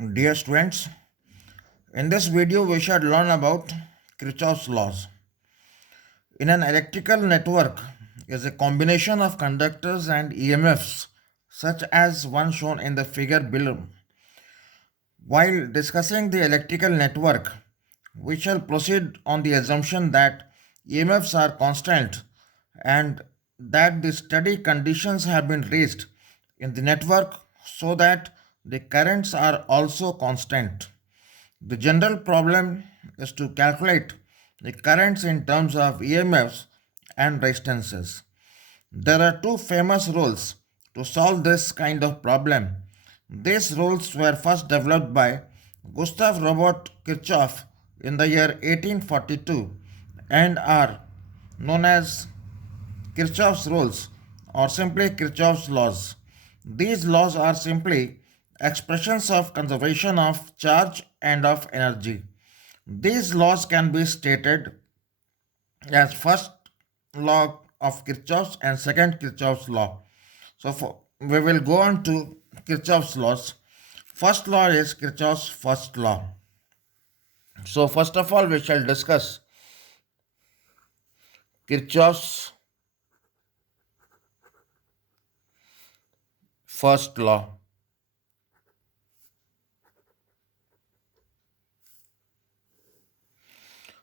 Dear students, in this video we shall learn about Kirchhoff's laws. In an electrical network is a combination of conductors and EMFs such as one shown in the figure below. While discussing the electrical network, we shall proceed on the assumption that EMFs are constant and that the steady conditions have been reached in the network so that the currents are also constant. The general problem is to calculate the currents in terms of EMFs and resistances. There are two famous rules to solve this kind of problem. These rules were first developed by Gustav Robert Kirchhoff in the year 1842 and are known as Kirchhoff's rules or simply Kirchhoff's laws. These laws are simply expressions of conservation of charge and of energy. These laws can be stated as first law of Kirchhoff's and second Kirchhoff's law. We will go on to Kirchhoff's laws. First law is Kirchhoff's first law. So first of all, we shall discuss Kirchhoff's first law.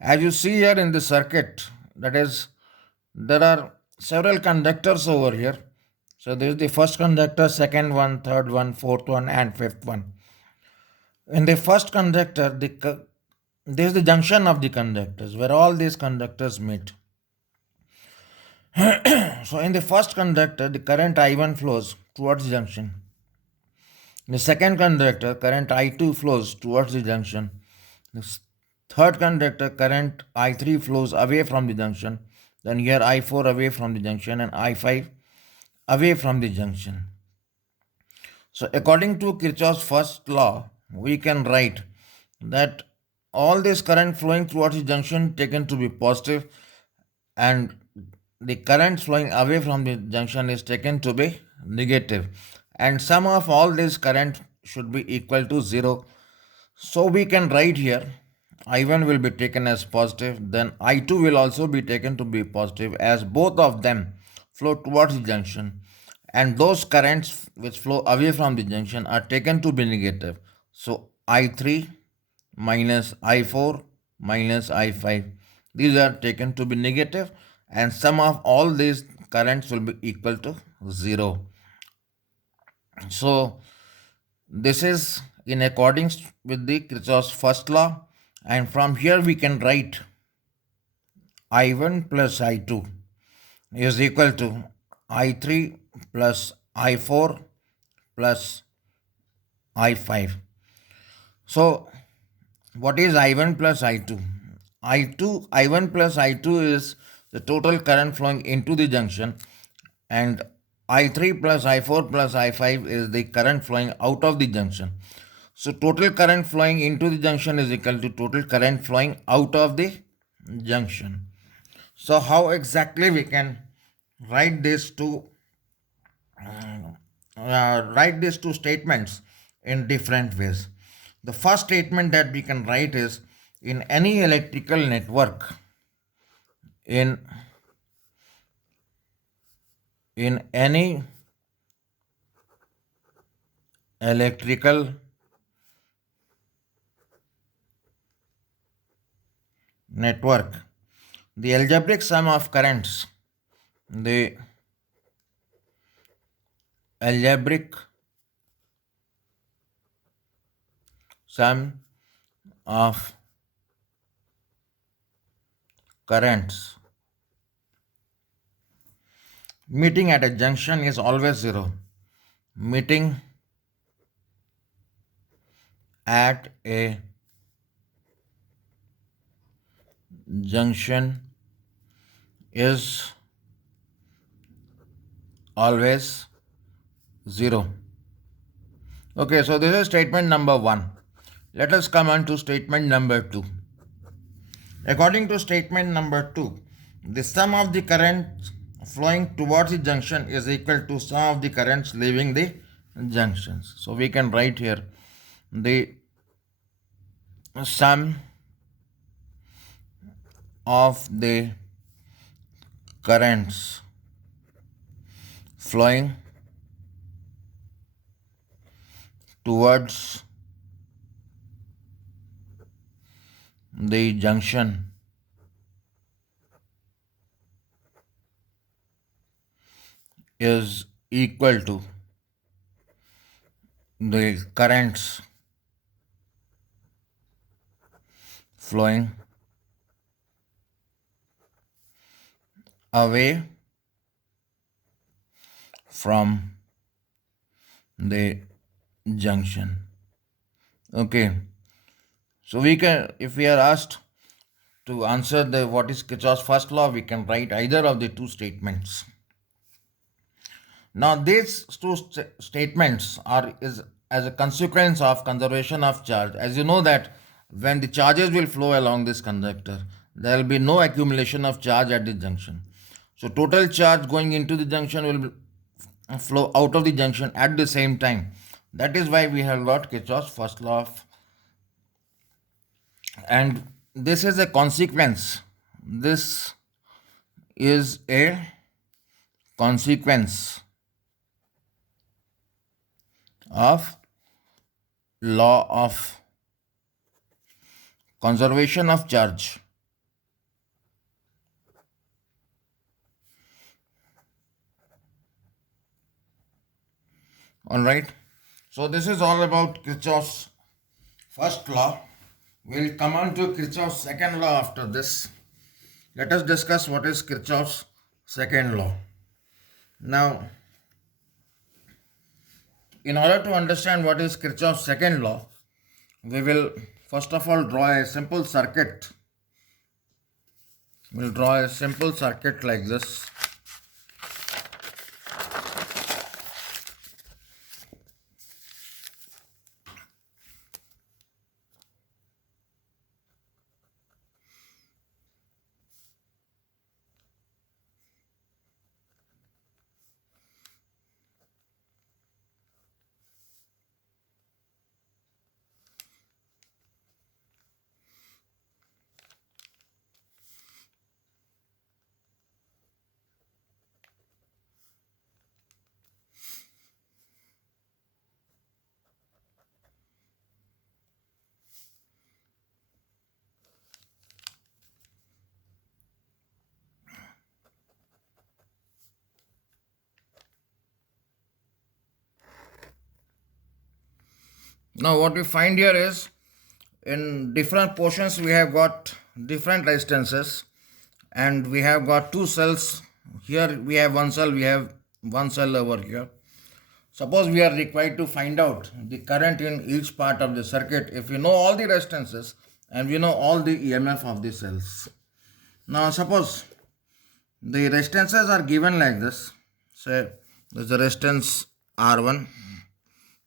As you see here in the circuit, that is, there are several conductors over here. So this is the first conductor, second one, third one, fourth one, and fifth one. In the first conductor, this is the junction of the conductors where all these conductors meet. So in the first conductor, the current I1 flows towards the junction. In the second conductor, current I2 flows towards the junction. The third conductor, current I3 flows away from the junction. Then here I4 away from the junction and I5 away from the junction. So according to Kirchhoff's first law, we can write that all this current flowing towards the junction taken to be positive and the current flowing away from the junction is taken to be negative, and sum of all this current should be equal to 0. So we can write here I1 will be taken as positive, then I2 will also be taken to be positive as both of them flow towards the junction, and those currents which flow away from the junction are taken to be negative. So I3 minus I4 minus I5, these are taken to be negative, and sum of all these currents will be equal to 0. So this is in accordance with the Kirchhoff's first law, and from here we can write I1 plus I2 is equal to I3 plus I4 plus I5. So what is I1 plus I2? I1 plus I2 is the total current flowing into the junction, and I3 plus I4 plus I5 is the current flowing out of the junction. So total current flowing into the junction is equal to total current flowing out of the junction. So how exactly we can write these two statements in different ways? The first statement that we can write is in any electrical network, in any electrical network, the algebraic sum of currents, the algebraic sum of currents meeting at a junction is always 0. Meeting at a junction is always 0. Okay, so this is statement number 1. Let us come on to statement number 2. According to statement number 2, the sum of the currents flowing towards the junction is equal to sum of the currents leaving the junctions. So we can write here the sum of the currents flowing towards the junction is equal to the currents flowing away from the junction. Okay, so we can, if we are asked to answer the what is Kirchhoff's first law, we can write either of the two statements. Now these two statements are is as a consequence of conservation of charge. As you know that when the charges will flow along this conductor, there will be no accumulation of charge at the junction. So total charge going into the junction will flow out of the junction at the same time. That is why we have got Kirchhoff's first law of, and this is a consequence. This is a consequence of law of conservation of charge. All right. So this is all about Kirchhoff's first law. We'll come on to Kirchhoff's second law after this. Let us discuss what is Kirchhoff's second law. Now, in order to understand what is Kirchhoff's second law, we will first of all draw a simple circuit. We'll draw a simple circuit like this. Now what we find here is in different portions we have got different resistances, and we have got two cells. Here we have one cell, we have one cell over here. Suppose we are required to find out the current in each part of the circuit if we know all the resistances and we know all the EMF of the cells. Now suppose the resistances are given like this. Say there is a resistance R1,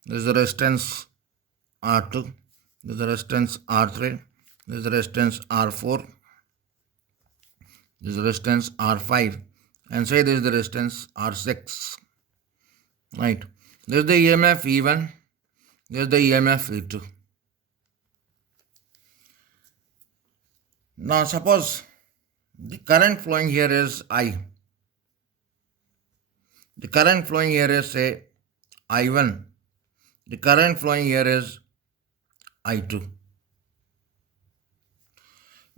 there is a resistance R2, there is a resistance R3, there is a resistance R4, there is a resistance R5, and say there is the resistance R6. Right. There is the EMF E1, there is the EMF E2. Now suppose the current flowing here is I. The current flowing here is say I1. The current flowing here is I2.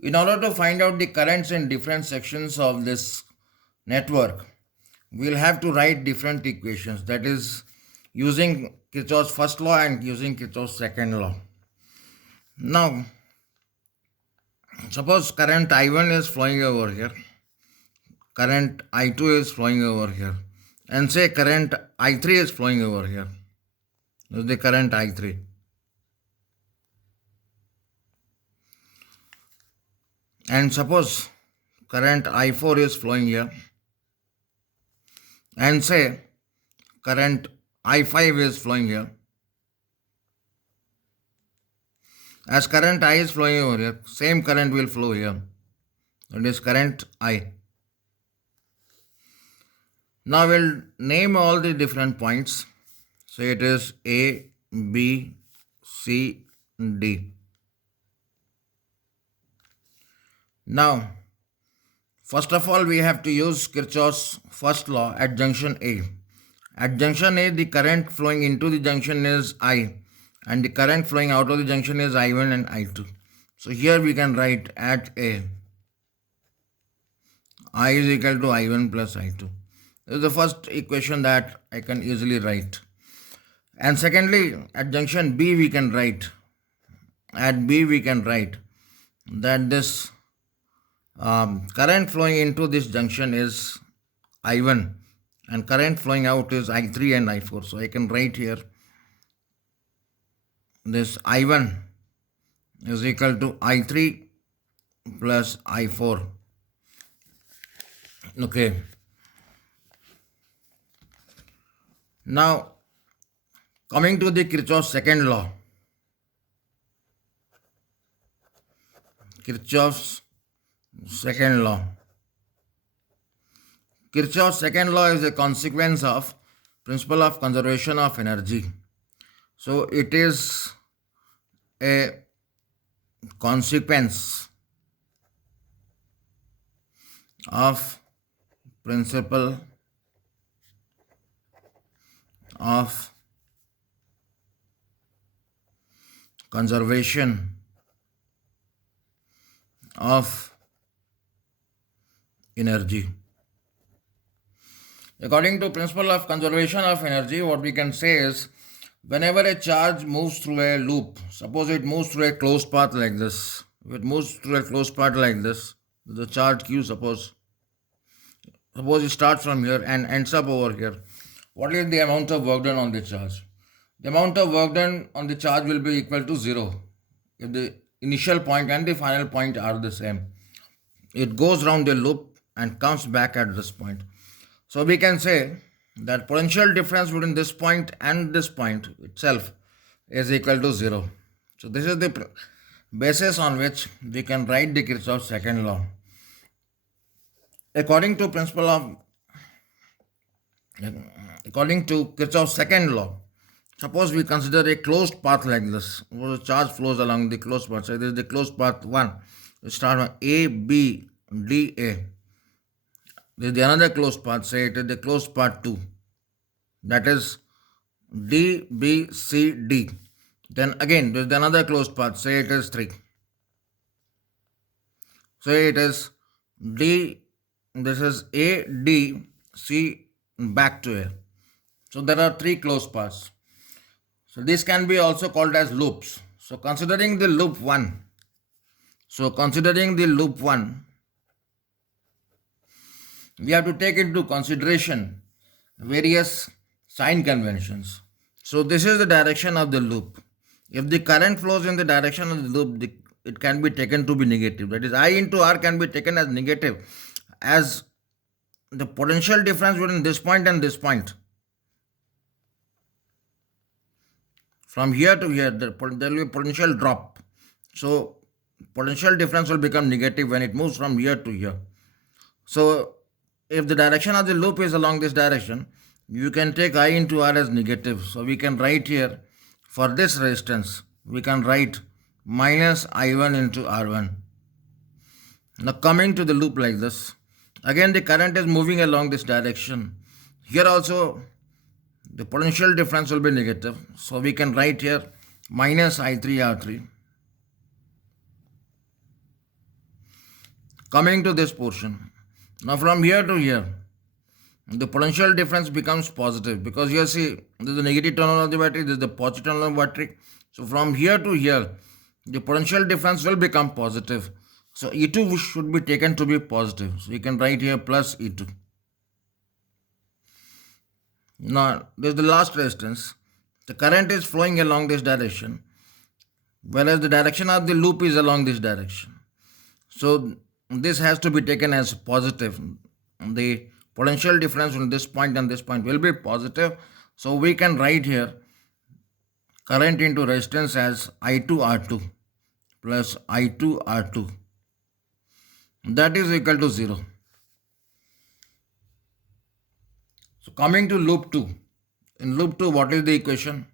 In order to find out the currents in different sections of this network, we will have to write different equations, that is using Kirchhoff's first law and using Kirchhoff's second law. Now, suppose current I1 is flowing over here, current I2 is flowing over here, and say current I3 is flowing over here. This is the current I3. And suppose current I4 is flowing here, and say current I5 is flowing here. As current I is flowing over here, same current will flow here. That is current I. Now we'll name all the different points. So it is A, B, C, D. Now, first of all, we have to use Kirchhoff's first law at junction A. At junction A, the current flowing into the junction is I, and the current flowing out of the junction is I1 and I2. So here we can write at A, I is equal to I1 plus I2. This is the first equation that I can easily write. And secondly, at junction B, we can write, at B we can write that this current flowing into this junction is I1 and current flowing out is I3 and I4. So I can write here this I1 is equal to I3 plus I4. Okay. Now, coming to the Kirchhoff's second law. Kirchhoff's second law. Kirchhoff's second law is a consequence of principle of conservation of energy. So it is a consequence of principle of conservation of energy. According to principle of conservation of energy, what we can say is whenever a charge moves through a loop, suppose it moves through a closed path like this. If it moves through a closed path like this, the charge Q, suppose it starts from here and ends up over here. What is the amount of work done on the charge? The amount of work done on the charge will be equal to 0 if the initial point and the final point are the same. It goes round the loop and comes back at this point. So we can say that potential difference between this point and this point itself is equal to 0. So this is the basis on which we can write the Kirchhoff's second law. According to Kirchhoff's second law, suppose we consider a closed path like this, where the charge flows along the closed path. So this is the closed path 1. We start from A, B, D, A. This is the another closed path, say it is the closed path 2. That is D, B, C, D. Then again, there is another closed path, say it is 3. Say it is D, this is A, D, C, back to A. So there are 3 closed paths. So this can be also called as loops. So considering the loop 1, we have to take into consideration various sign conventions. So this is the direction of the loop. If the current flows in the direction of the loop, it can be taken to be negative. That is, I into R can be taken as negative, as the potential difference between this point and this point. From here to here, there will be a potential drop. So potential difference will become negative when it moves from here to here. So if the direction of the loop is along this direction, you can take I into R as negative. So we can write here, for this resistance, we can write minus I1 into R1. Now coming to the loop like this, again the current is moving along this direction. Here also the potential difference will be negative. So we can write here minus I3 R3. Coming to this portion. Now from here to here, the potential difference becomes positive, because here see, this is the negative terminal of the battery, this is the positive terminal of the battery. So from here to here, the potential difference will become positive. So E2 should be taken to be positive. So you can write here plus E2. Now this is the last resistance. The current is flowing along this direction, whereas the direction of the loop is along this direction. So this has to be taken as positive. The potential difference from this point and this point will be positive. So we can write here current into resistance as I2R2 plus I2R2. That is equal to 0. So coming to loop 2. In loop 2, what is the equation?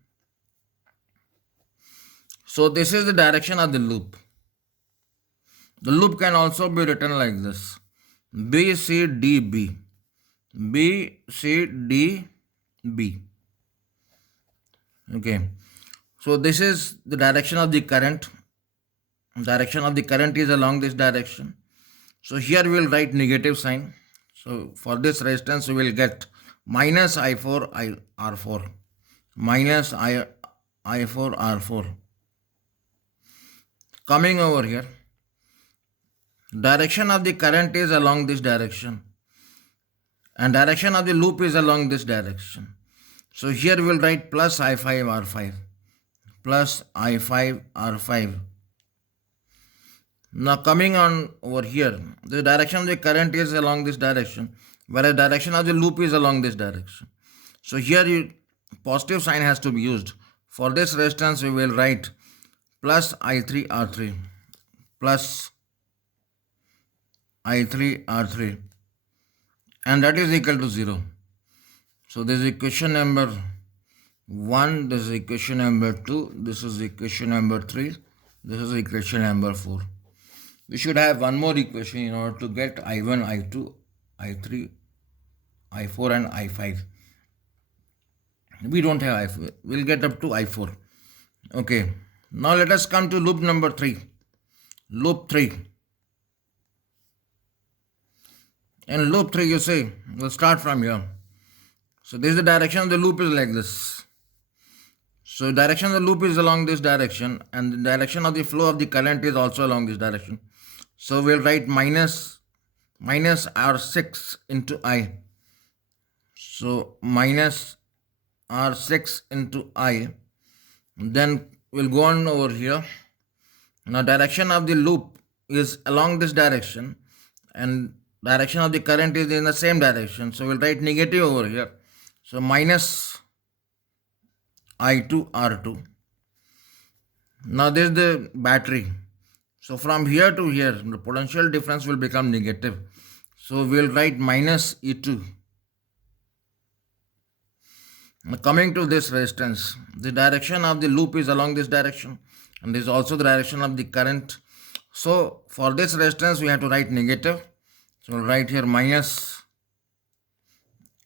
So this is the direction of the loop. The loop can also be written like this: B C D B, B C D B. Okay. So this is the direction of the current. Direction of the current is along this direction. So here we will write negative sign. So for this resistance we will get minus I4 R4, minus I4 R4. Coming over here, direction of the current is along this direction and direction of the loop is along this direction. So here we will write plus I5 R5, plus I5 R5. Now coming on over here, the direction of the current is along this direction, whereas direction of the loop is along this direction. So here positive sign has to be used. For this resistance we will write plus I3 R3, plus I3 R3, and that is equal to 0. So this is equation number 1, this is equation number 2, this is equation number 3, this is equation number 4. We should have one more equation in order to get I1, I2, I3, I4 and I5. We don't have I4. We'll get up to I4. Okay. Now let us come to loop number 3. Loop 3. In loop 3 you say, we'll start from here. So this is the direction of the loop is like this. So direction of the loop is along this direction and the direction of the flow of the current is also along this direction. So we'll write minus R6 into I. So minus R6 into I. Then we'll go on over here. Now direction of the loop is along this direction and direction of the current is in the same direction. So we'll write negative over here. So minus I2 R2. Now this is the battery. So from here to here, the potential difference will become negative. So we'll write minus E2. Now coming to this resistance, the direction of the loop is along this direction and this is also the direction of the current. So for this resistance we have to write negative. So we'll write here minus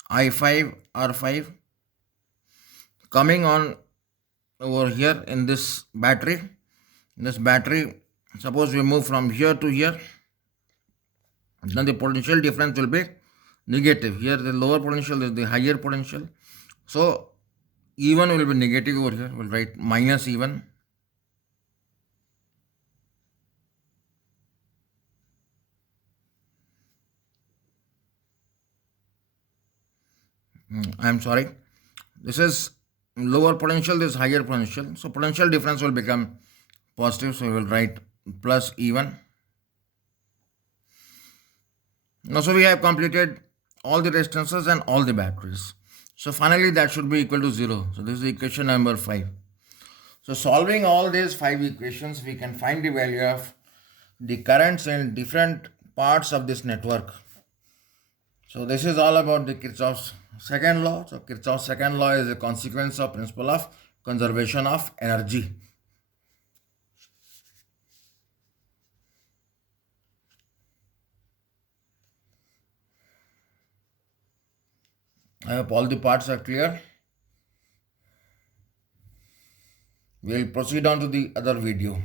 I5 R5. Coming on over here in this battery, suppose we move from here to here, then the potential difference will be negative. Here the lower potential is the higher potential. So E1 will be negative over here. We'll write minus E1. I'm sorry. This is lower potential, this is higher potential. So potential difference will become positive. So we will write plus E1. Now so we have completed all the resistances and all the batteries. So finally that should be equal to 0. So this is equation number 5. So solving all these 5 equations, we can find the value of the currents in different parts of this network. So this is all about the Kirchhoff's second law. So Kirchhoff's second law is a consequence of principle of conservation of energy. I hope all the parts are clear. We will proceed on to the other video.